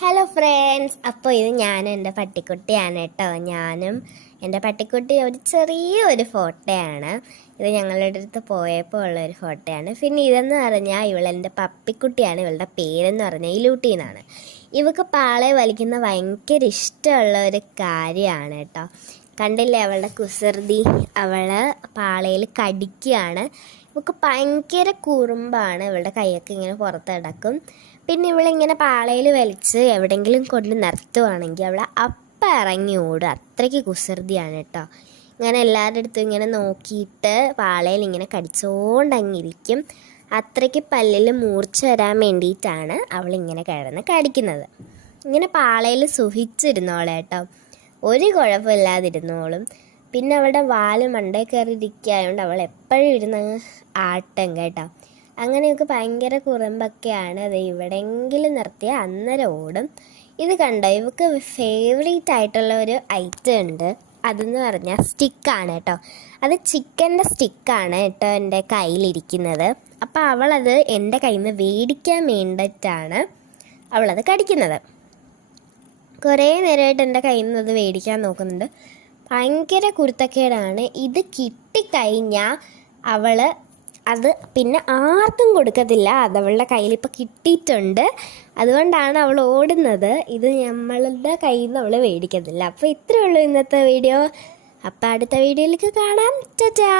Hello friends അപ്പോൾ ഇത് ഞാനും എന്റെ പട്ടിക്കുട്ടിയാണ് കേട്ടോ. ഞാനും എന്റെ പട്ടിക്കുട്ടി ഒരു ചെറിയ ഒരു ഫോട്ടോയാണ്. ഇത് ഞങ്ങളുടെ അടുത്ത് പോയപ്പോൾ ഉള്ള ഒരു ഫോട്ടോയാണ്. പിന്നെ ഇതെന്ന് പറഞ്ഞാൽ ഇവളെന്റെ പപ്പിക്കുട്ടിയാണ്. ഇവളുടെ പേരെന്ന് പറഞ്ഞാൽ ഇലൂട്ടി എന്നാണ്. ഇവക്ക് പാളയെ വലിക്കുന്ന ഭയങ്കര ഇഷ്ടമുള്ള ഒരു കാര്യമാണ് കേട്ടോ. കണ്ടില്ലേ അവളുടെ കുസൃതി? അവൾ പാളയിൽ കടിക്കുകയാണ്. ഇവക്ക് ഭയങ്കര കുറുമ്പാണ് ഇവളുടെ കൈയൊക്കെ ഇങ്ങനെ പുറത്തടക്കും. പിന്നെ ഇവളിങ്ങനെ പാളയിൽ വലിച്ച് എവിടെയെങ്കിലും കൊണ്ട് നിർത്തുവാണെങ്കിൽ അവൾ അപ്പം ഇറങ്ങി ഓടും. അത്രയ്ക്ക് കുസൃതിയാണ് കേട്ടോ. ഇങ്ങനെ എല്ലാവരുടെ അടുത്തും ഇങ്ങനെ നോക്കിയിട്ട് പാളയിൽ ഇങ്ങനെ കടിച്ചോണ്ടങ്ങിരിക്കും. അത്രയ്ക്ക് പല്ലിൽ മൂർച്ച വരാൻ വേണ്ടിയിട്ടാണ് അവളിങ്ങനെ കിടന്ന് കടിക്കുന്നത്. ഇങ്ങനെ പാളയിൽ സുഹിച്ചിരുന്നോളെ കേട്ടോ. ഒരു കുഴപ്പമില്ലാതിരുന്നോളും. പിന്നെ അവളുടെ വാൽ മണ്ടേ കയറി ഇരിക്കുകയായതുകൊണ്ട് അവൾ എപ്പോഴും ഇരുന്ന് ആട്ടം കേട്ടോ. അങ്ങനെയൊക്കെ ഭയങ്കര കുറുമ്പൊക്കെയാണ് അത് എവിടെയെങ്കിലും നിർത്തിയ അന്നേരം ഓടും. ഇത് കണ്ടോ? ഇവക്ക് ഫേവറേറ്റ് ആയിട്ടുള്ള ഒരു ഐറ്റം ഉണ്ട്. അതെന്ന് പറഞ്ഞാൽ സ്റ്റിക്കാണ് കേട്ടോ. അത് ചിക്കന്റെ സ്റ്റിക്കാണ് കേട്ടോ എന്റെ കയ്യിലിരിക്കുന്നത്. അപ്പോൾ അവളത് എന്റെ കയ്യിൽ നിന്ന് വേടിക്കാൻ വേണ്ടിയിട്ടാണ് അവളത് കടിക്കുന്നത്. കുറേ നേരമായിട്ട് എന്റെ കയ്യിൽ നിന്ന് അത് മേടിക്കാൻ നോക്കുന്നുണ്ട്. ഭയങ്കര കുരുത്തക്കേടാണ്. ഇത് കിട്ടിക്കഴിഞ്ഞാൽ അവൾ അത് പിന്നെ ആർക്കും കൊടുക്കത്തില്ല. അത് അവളുടെ കയ്യിൽ ഇപ്പോൾ കിട്ടിയിട്ടുണ്ട്. അതുകൊണ്ടാണ് അവൾ ഓടുന്നത്. ഇത് നമ്മളുടെ കയ്യിൽ നിന്ന് അവൾ മേടിക്കത്തില്ല. അപ്പോൾ ഇത്രയേ ഉള്ളൂ ഇന്നത്തെ വീഡിയോ. അപ്പോൾ അടുത്ത വീഡിയോയിലേക്ക് കാണാം. ടാറ്റാ.